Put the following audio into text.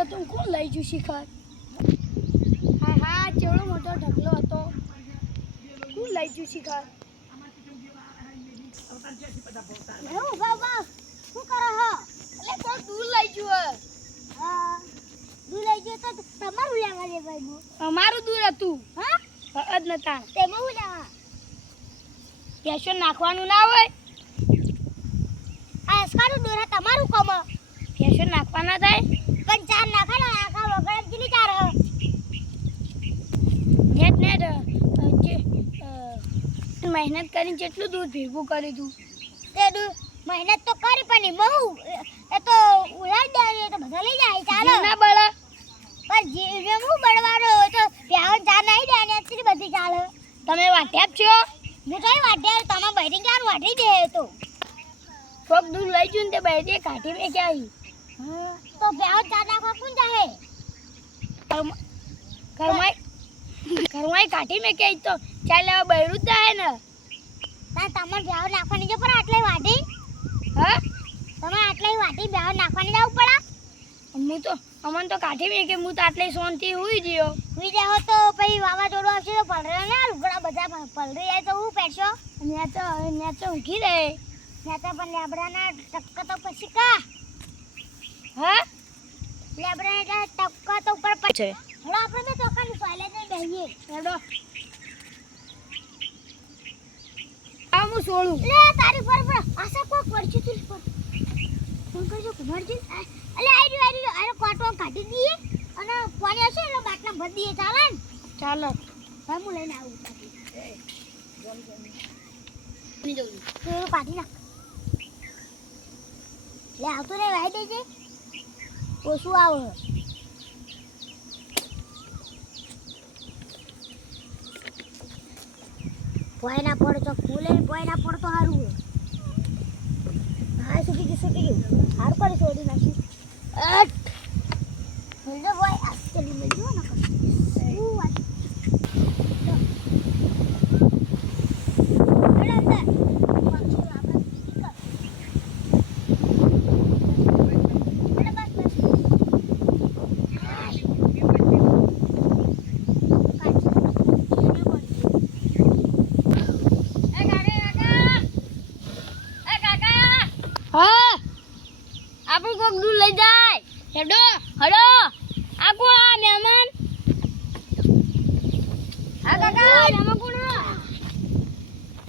હતો કોણ લઈ જુ શિખર હા હા કેવડો મોટો ઢગલો હતો કોણ લઈ જુ શિખર હું બાબા શું કરો હો એટલે કોણ દૂર લઈ જુ હા દૂર લઈ જુ તો તમારું લેવા દે ભાઈ અમારું દૂર હતું હા જ નતા તેમાં હું લેવા કેશો નાખવાનું ના હોય આ એસકાનું દૂર તમારું કમ કેશો નાખવાના થાય પણ ચાર નાખા ને આખા વગર કેટલી ચાર નેટ નેટ મહેનત કરીને કેટલું દૂધ ભેગું કરી તું તે મહેનત તો કરી પણ બહુ એ તો ઉડાડી દે તો બધા લઈ જાય ચાલો ના બળે પણ જીવને હું બળવાનો તો પ્યાવન ચાર નહીં દે ને એટલી બધી ચાલે તમે વાટ્યા છો હું કઈ વાટ્યા તમે બૈરી ક્યાં વાટી દે તો કોક દૂર લઈ જુ ને તે બૈરી કાઢી મે ક્યાં તો પ્યાવન ચાર નાખવા કોણ જાહે ઘરમાંય કાઢી મે ક્યાં તો ચાલે બૈરું જ જાય ને તમારે બ્યાવ નાખવાની જો પર આટલે વાટી હા તમે આટલે વાટી બ્યાવ નાખવાની જાવ પડે હું તો અમન તો કાઢી મે કે હું તો આટલે શાંતિ હુઈ ગયો હુઈ જાવ તો પછી વાવાઝોડું આવશે તો પલરે ને લુગડા બધા પલરી જાય તો હું પહેરશો ને તો ઊંઘી રહે ને તો પણ લેબડાના ટક્કા તો પછી કા હા લેબડાના ટક્કા તો ઉપર છે હેડો આપણે બે ચોકાની સોયલે જઈ બેહીએ હેડો હું સોળું લે તારી પર આશા કોક પડ્યું તું પર ફોન કરજો કુમારજી અલે આઈ રહ્યો કોટો કાઢી દઈએ અને પાણી હશે એટલે બાટલા ભરી દઈએ ચાલે ને ચાલો હવે હું લઈને આવું ની જવું તો કાઢી નાખ લે આવતો રે વાઈ દેજે ઓછું આવે પોય ના પડે તો ફૂલે પોય ના પડે તો સારું હા સુકી ગયું હાર કરી છોડી નાખી હેલો બોય આસ્તલી મળજો ને હા આપણું કોક દૂર લઈ જાય હેડો હડો આ કોણ આ મહેમાન હા કાકા